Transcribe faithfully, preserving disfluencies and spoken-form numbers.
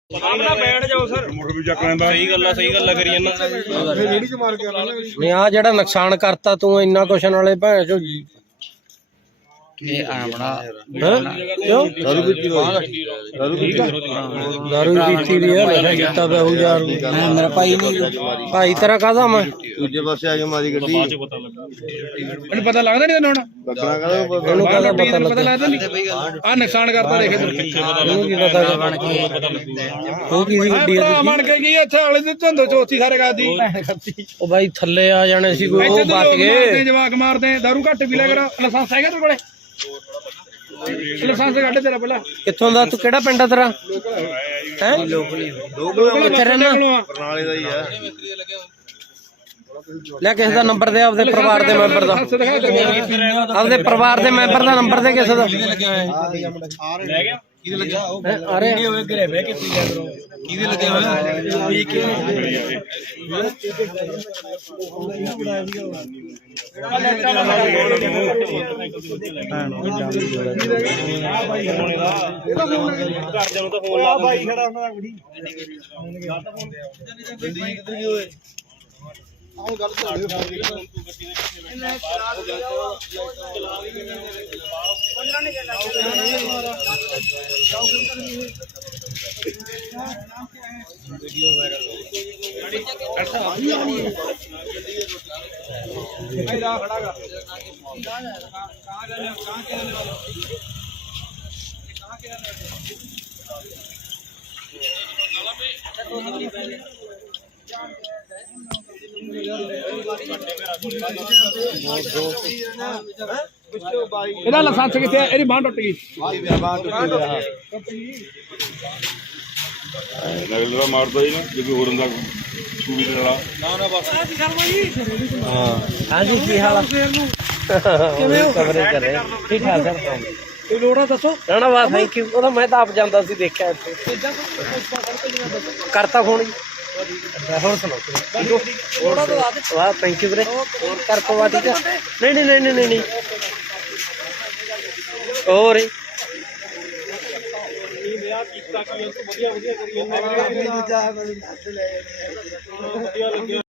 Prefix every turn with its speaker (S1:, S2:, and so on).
S1: बैठ जाओ सर सही गल है सही गल करी जाना
S2: नहीं आ जेड़ा नुकसान करता तू इन्ना कुछ नाले भैन चो दारू पीती भी है नशा कीता पे हो यार मेरा भाई नहीं भाई तेरा कादा मैं दूजे पासे आ गया मारी गड्डी
S1: ਮੈਨੂੰ ਪਤਾ ਲੱਗਦਾ ਨਹੀਂ ਤੈਨੂੰ ਹੁਣ
S2: ਇਹਨੂੰ ਕਾਦਾ ਪਤਾ
S1: ਪਤਾ ਲੱਗਦਾ ਨਹੀਂ ਆ ਨੁਕਸਾਨ ਕਰਦਾ ਦੇਖ ਇਧਰ
S2: ਇਹਨੂੰ ਕੀ ਪਤਾ ਬਣ ਕੇ ਉਹ ਕੀ ਦੀ ਗੱਡੀ
S1: ਭਰਾ ਬਣ ਕੇ ਗਈ ਇੱਥੇ ਵਾਲੇ ਦੀ ਧੁੰਦ ਚੌਥੀ ਸਾਰੇ ਕਰਦੀ
S2: ਉਹ ਬਾਈ ਥੱਲੇ ਆ ਜਾਣੇ ਸੀ ਕੋਈ ਉਹ ਬਚ ਗਏ
S1: ਜਵਾਕ ਮਾਰਦੇ ਦਾਰੂ ਘੱਟ ਪੀ ਲਿਆ ਕਰ ਲਾਇਸੈਂਸ ਹੈਗਾ ਤੇਰੇ ਕੋਲੇ ਲਾਇਸੈਂਸ ਕੱਢ ਤੇਰਾ ਪਹਿਲਾਂ
S2: ਕਿੱਥੋਂ ਦਾ ਤੂੰ ਕਿਹੜਾ ਪਿੰਡ ਆ ਤੇਰਾ ਹੈ ਕਿੱਥੇ ਰਹਿਣਾ
S3: ਬਰਨਾਲੇ ਦਾ ਹੀ ਆ
S2: ਲੈ ਕਿਸੇ ਦਾ ਨੰਬਰ ਦੇ ਆਪਦੇ ਪਰਿਵਾਰ ਦੇ ਮੈਂਬਰ ਦਾ ਆਪਦੇ ਪਰਿਵਾਰ ਦੇ ਮੈਂਬਰ ਦਾ ਨੰਬਰ ਦੇ ਕਿਸੇ ਦਾ
S1: ਲੈ ਗਿਆ ਕਿਹਦੇ ਲੱਗਿਆ
S2: ਆ ਰਹੇ
S1: ਹੋਏ ਘਰੇ ਬਹਿ ਕੇ ਪੀ ਲਿਆ ਕਰੋ ਕਿਹਦੇ ਲੱਗਿਆ ਹੋਇਆ ਠੀਕ ਹੈ ਘਰਦਿਆਂ ਨੂੰ ਤਾਂ ਫੋਨ ਲਾ ਬਾਈ ਖੜਾ ਉਹਨਾਂ ਦਾ ਕੁੜੀ ਬੰਦੀ ਕਿੱਧਰ ਗਈ ਓਏ ਆਹ ਗੱਲ ਤਾਂ ਤੂੰ ਗੱਡੀ ਦੇ ਚਲਾ ਵੀ ਉਹਨਾਂ ਨੇ ਚੱਲਾ ਵੀਡੀਓ ਵਾਇਰਲ ਹੋ ਗਈ ਅੱਛਾ ਖੜਾਗਾ ਕਹਾਂ ਜਾਣੇ ਕਹਾਂ ਕੇ रहने वाले कहां के रहने ਇਹਦਾ ਲਾਇਸੈਂਸ ਕਿੱਥੇ ਇਹਦੀ ਬਾਂਹ ਟੁੱਟ ਗਈ
S3: ਨਗਲ ਦਾ ਮਾਰਦਾ ਹੀ ਨਾ ਜੇ ਕੋਈ ਹੋਰ ਹੁੰਦਾ ਸੂਰੀ ਵਾਲਾ
S1: ਨਾ ਨਾ ਬਸ
S2: ਹਾਂ ਹਾਂਜੀ ਕੀ ਹਾਲ ਆ ਕਿਵੇਂ ਹੋ ਕਵਰੇ ਕਰ ਰਹੇ ਠੀਕ ਠਾਕ ਸਰ
S1: ਕੋਈ ਲੋੜ ਆ ਦੱਸੋ
S2: ਨਾ ਨਾ ਵਾਹ ਥੈਂਕ ਯੂ ਉਹਦਾ ਮੈਂ ਤਾਂ ਆਪ ਜਾਂਦਾ ਸੀ ਦੇਖਿਆ ਇੱਥੇ ਕਰਤਾ ਫੋਨ ਜੀ ਹੁਣ ਸੁਣਾਓ ਵਾਹ ਥੈਂਕ ਯੂ ਵੀਰੇ ਹੋਰ ਕਰ ਪਵਾ ਠੀਕ ਆ ਨਹੀਂ ਨਹੀਂ ਨਹੀਂ ਨਹੀਂ ਨਹੀਂ ਹੋਰ
S1: ਕੀਤਾ ਕੀ ਵਧੀਆ ਵਧੀਆ ਕਰੀ ਜਾਂਦਾ